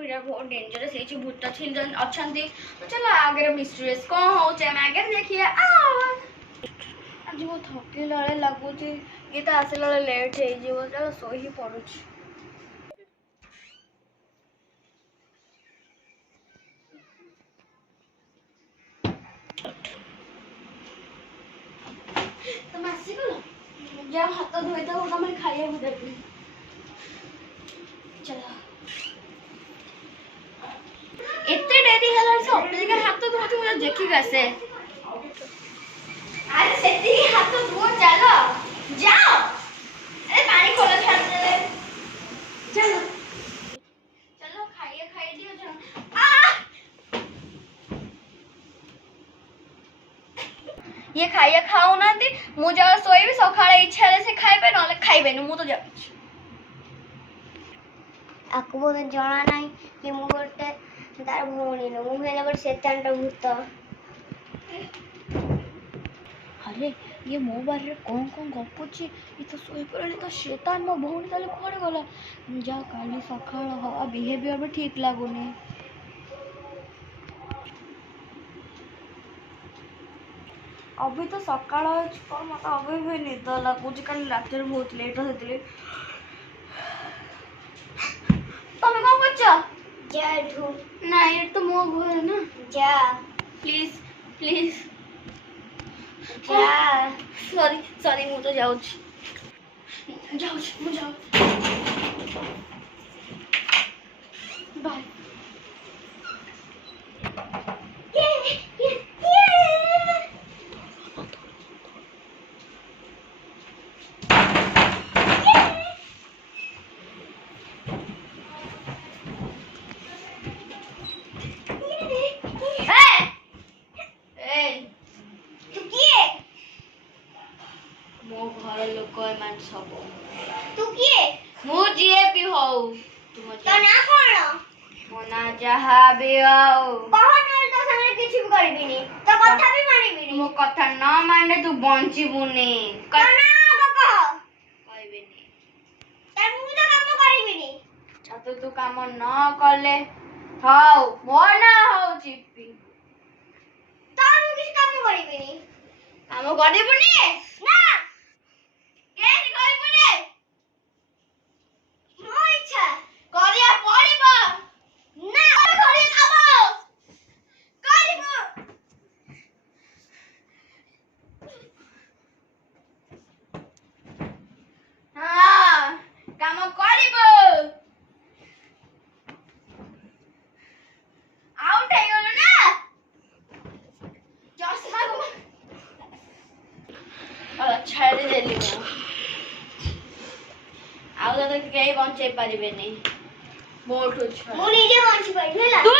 video बहुत dangerous है भूत चिल्ड्रन अच्छा तो चलो आगे मिस्ट्रीज कौन हो आगे देखिए आज बहुत थकिला लगुच ये तो आसला लेट हो चलो शोई पड़ू तुम आसीगल जा हाथ धोई दो तुम खाइए देवी चलो एते डेरी हला से ऑपरेशन हाथ धोती मुझे देखि गसे अरे सेती हाथ धो चलो जाओ अरे पानी खोलो छाड़ दे चलो चलो खाइए खाइए दियो चलो ये खाइए खाओ ना दी मु जा सोईबी सखाळे इच्छा से खाइबे नले खाइबे न मु तो जाउछि आपको बोले जाना नहीं कि मु गोटे तार भौणी न मु हेला गोटे शैतान भूत अरे ये मो बारे कौन गपुची ये तो सोई पड़े तो शैतान मो भौणी ताले कोड़े गला जा काली सखाळ हवा बिहेवियर भी ठीक लागुनी अभी तो सकाळ पर मत अभी भी निद लगुची कल रात रे बहुत लेट होतले तमे कोन करछ जा ढू ना ये तो मो घर है ना जा प्लीज प्लीज जा सॉरी सॉरी मु तो जाउछ मु जाउ बाय मो घर लोक मान सब तू किए मु जीए भी हो तुम तो ना कोन मो ना जहा भी हो कौन बोल तो संगे किछ भी करबिनी तो कथा भी मानिबिनी मो कथा न माने तू बंचिबुनी कना कह कहबिनी त मु तो काम करबिनी छतो तू काम न करले हाउ मो ना हो चिप्पी तो मु किछ काम करबिनी काम करबुनी ना केन करबुनी मो इच्छा करिया पड़िबो ना करि खाबो करबो हां काम करबो आउट हे गेलो ना जस्ट मागो छाड़ी देली आउ तो कहीं बंचे पारिबे नहीं मोटू छ मु निजे बंची पड़िला तू